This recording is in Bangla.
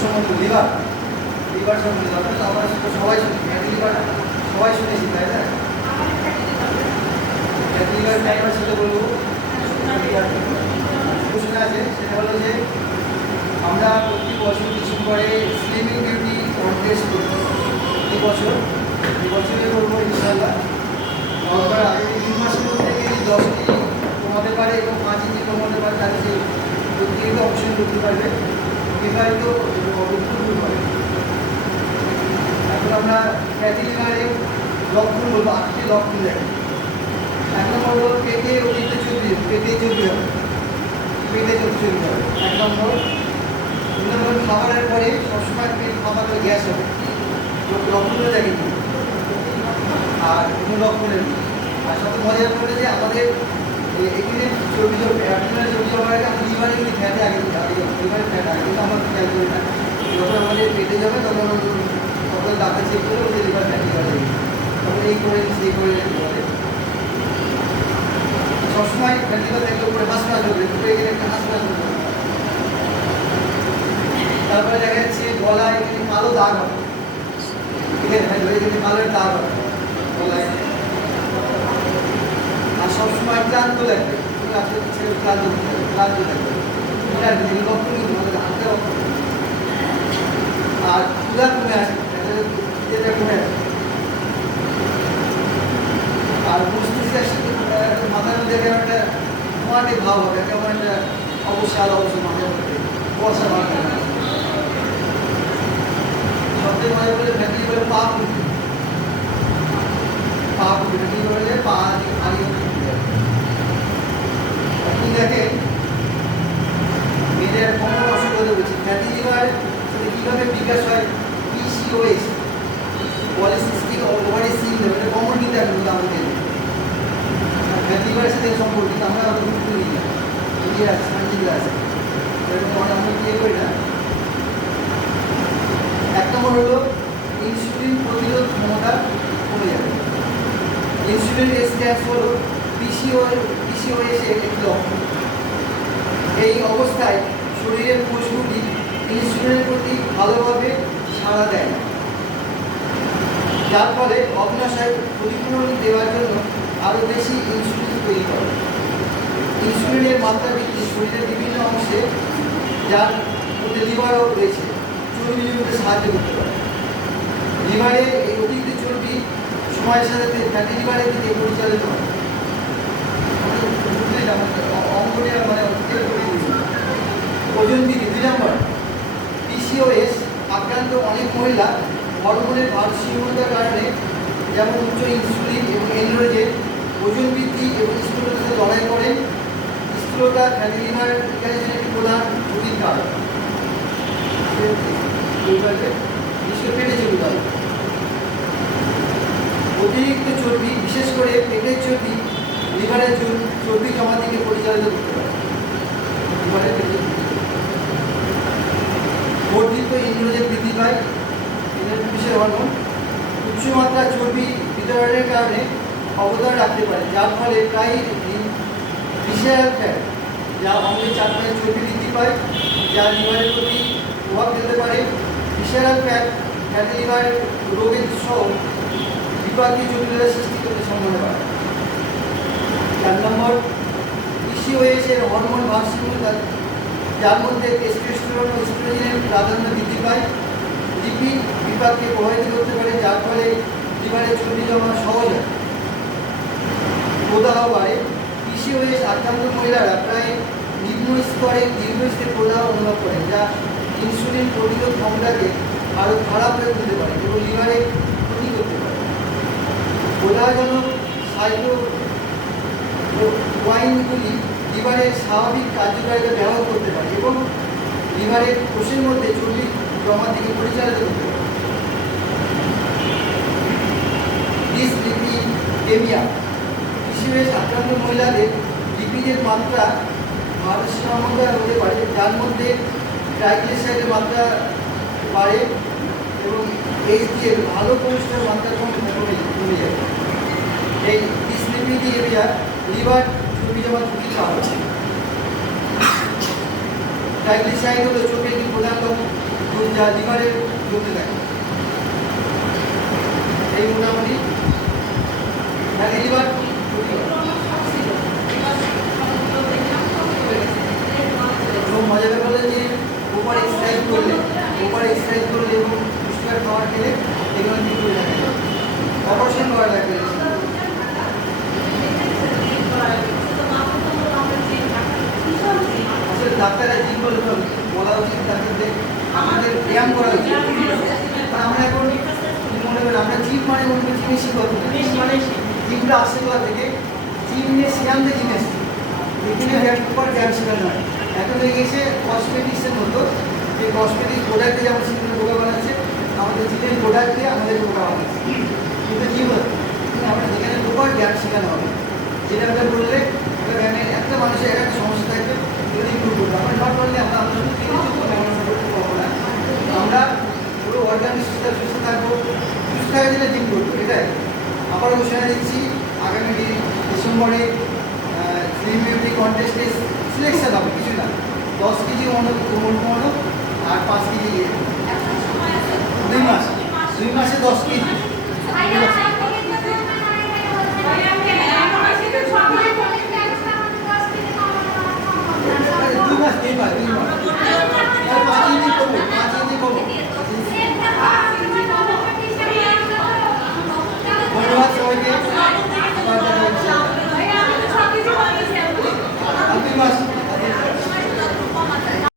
সম্বন্ধে লিভার লিভার সম্বন্ধে আমরা সবাই শুনি ফ্যাটি লিভার সবাই শুনেছি তাই না? ফ্যাটি লিভার টাইমার সেটা বলবো প্রশ্ন আছে, সেটা হলো যে আমরা প্রতি বছর ডিসেম্বরে স্লিমিং বিউটি কন্টেস্ট করি। এবছরে করবো ইনশাআল্লাহ। নভেম্বর আগে 3 মাসের মধ্যে এই 10 কেজি কমাতে পারে এবং 5 কেজি কমাতে পারে তাদের সেই প্রতিযোগিতা অংশগ্রহণ করতে পারবে বিবাহিত এবং অবৈধ পারে। এখন আমরা ফ্যাটি লিভারের লক্ষণ বলবো, 8টি লক্ষণ দেখি। এক নম্বর হলো পেটে অতিরিক্ত চর্বি, পেটে চর্বি হবে, পেটে চর্বি হবে 1 নম্বর। 2 নম্বর খাবারের পরে সবসময় পেট খাবারের গ্যাস হবে, লক্ষণগুলো দেখি। আর কোনো লক্ষণের আর সাথে মজার করে যে আমাদের এখানে চর্বি অ্যাবডোমিনাল চর্বি হওয়ার আগে আমরা লিভারে কিন্তু ফ্যাটে আগে লিভারে ফ্যাট আগে কিন্তু আমরা খেয়াল করি না। যখন আমাদের পেটে যাবে তখন ডাক্তার চেক করে ওদের লিভার ফ্যাটি হয়ে যাবে, তখন এই করে সেই করে বলে সবসময় ফ্যাটিভার দেখলে উপরে হাসপাতাল হবে, উপরে গেলে একটা হাসপাতাল হবে। তারপরে দেখা যাচ্ছে গলায় এখানে কালো দাগ হবে, এখানে কালো দাগ হবে গলায়। আর সবসময় ক্লান্ত লাগবে, ক্লান্ত লাগবে, এটা লক্ষণ কিন্তু আমাদের হাতে লক্ষণ। আর ক্ষুধা কমে আসে, যেটা কমে আসে। আর মস্তিষ্কের মাথার মধ্যে একটা ঘুমাটে ভাব হবে, কেমন একটা অবসাদ মাথার মধ্যে বর্ষা ভাব থাকে। সবচেয়ে মজা বলে ফ্যামিলি বলে পা ফুটবে, ফ্যামিলি বলে পা হারিয়ে আপনি দেখেন মেয়েদের কোমর অসুবিধা বলছি। ফ্যাটি লিভার সেটা কীভাবে বিকাশ হয়? পিসিওএস পলিসিস্টিক ওভারি সিনড্রোম, এটা কমন কিন্তু এখন আমাদের ফ্যাটি লিভারের সাথে সম্পর্কিত। আমরা অত গুরুত্ব দিই না, ইয়ে আছে সার্জিক্যাল আছে, এরকম আমরা ইয়ে করি না। 1 নম্বর হলো ইনসুলিন প্রতিরোধ ক্ষমতা কমে যাবে। ইনসুলিন রেজিস্ট্যান্স হলো পিসিওএস এর একটি লক্ষণ। এই অবস্থায় শরীরের কোষগুলি ইনসুলিনের প্রতি ভালোভাবে সাড়া দেয় না, যার ফলে অগ্নাশয় ক্ষতিপূরণ দেওয়ার জন্য আরও বেশি ইনসুলিন তৈরি করে। ইনসুলিনের মাত্রা বৃদ্ধি শরীরের বিভিন্ন অংশে, যার মধ্যে লিভারও রয়েছে, চর্বি জমতে সাহায্য করতে পারে। লিভারে এই অতিরিক্ত চর্বি সময়ের সাথে ফ্যাটি লিভারের দিকে পরিচালিত হয়। ওজন বৃদ্ধি 2 নম্বর। পিসিওএস আক্রান্ত অনেক মহিলা হরমোনের ভারসাম্যহীনতার কারণে, যেমন উচ্চ ইনসুলিন এবং এন্ড্রোজেন, ওজন বৃদ্ধি এবং স্থূলতার সাথে লড়াই করেন। স্থূলতা ফ্যাটি লিভার একটি প্রধান ঝুঁকির কারণ। পেটে চর্বি হয়, অতিরিক্ত চর্বি বিশেষ করে পেটের চর্বি লিভারের চর্বি জমা থেকে পরিচালিত করতে পারে। লিভারের পেটে বর্ধিত ইন্দ্রজেন বৃদ্ধি পায়, বিশেষ হরমোন। উচ্চমাত্রা চর্বি বিতরণের কারণে অবদান রাখতে পারে, যার ফলে প্রায় ভিসেরাল ফ্যাট, যা অঙ্গের চারপাশে চর্বি বৃদ্ধি পায়, যা লিভারের প্রতি প্রভাব ফেলতে পারে। ভিসেরাল ফ্যাট ফ্যাটি লিভার রোগের সহ বিপাকীয় জটিলতা সৃষ্টি করতে সম্ভাবনা পায়। 4 নম্বর পিসিওএস এর হরমোন ভারসাম্যহীনতা, যার মধ্যে টেস্টোস্টেরন ও এস্ট্রোজেনের প্রাধান্য বৃদ্ধি পায়, লিপিড বিপাককে প্রভাবিত করতে পারে, যার ফলে লিভারে চর্বি জমা সহজ হয়, প্রদাহ বাড়ে। পিসিওএস আক্রান্ত মহিলারা প্রায় নিম্ন স্তরে দীর্ঘস্থায়ী প্রদাহ অনুভব করেন, যা ইনসুলিন প্রতিরোধ ক্ষমতাকে আরও খারাপ হয়ে তুলতে পারে এবং লিভারে ক্ষতি করতে পারে। প্রদাহজনক সাইটোকাইনগুলি লিভারের স্বাভাবিক কার্যকারিতা ব্যাহত করতে পারে এবং লিভারের কোষের মধ্যে চর্বি জমার দিকে পরিচালিত করতে পারে। ডিসলিপিডেমিয়া পিসিওএস আক্রান্ত মহিলাদের লিপিডের মাত্রা ভারসাম্য হতে পারে, যার মধ্যে ট্রাইগ্লিসারাইডের মাত্রা বাড়ে এবং এইচডিএল ভালো কোলেস্টেরল মাত্রা কমে যায়। এই ডিসলিপিডেমিয়া লিভার চর্বি জমা ঝুঁকি কারণ। ট্রাইগ্লিসারাইড হলো চোখের একটি প্রধান দুধ যা লিভারের করতে থাকে। এই মোটামুটি লিভার এবং মজার ব্যাপার হলো যে ওপার এক্সারসাইজ করলে এবং পুষ্টিকর খাবার খেলে এগুলো ঠিক করে থাকে। অপারেশন করা লাগবে। আসলে ডাক্তাররা জিম বলা উচিত ডাক্তারদের আমাদের ব্যায়াম করা উচিত। আমরা এখন মনে করি আমরা জিম মানে মনে করি জিমে শিখবো, জিমটা আসছে কোথা থেকে? জিম নিয়ে সেখানে জিম এসছে, এখানে পর ব্যায়াম শেখানো হয়। এখন হয়ে গেছে কসমেটিক্সের মতো, যে কসমেটিক্স প্রোডাক্টে যেমন সেখানে বোকা বানাচ্ছে, আমাদের জিমের প্রোডাক্ট দিয়ে আমাদের বোকা বানাচ্ছে। কিন্তু জিম আমরা যেখানে প্রপার ব্যায়াম শেখানো হবে, যেটা আমরা বললে ব্যায়ামের একটা মানুষের একটা সমস্যা থাকবে, যদি ইম্প্রুভ করবো। আমরা নট অনলি আমরা পাবো না, আমরা পুরো অর্গানিক সুস্থ থাকবো, সুস্থ থাকার জন্য জিম করবো। এটাই আবার ঘোষণা দিচ্ছি, আগামী ডিসেম্বরে ফিল্ম বিউটি কন্টেস্টে সিলেকশন হবে, কিছু না 10 কেজি কমানো আর 5 কেজি 2 মাসে 10 কেজি।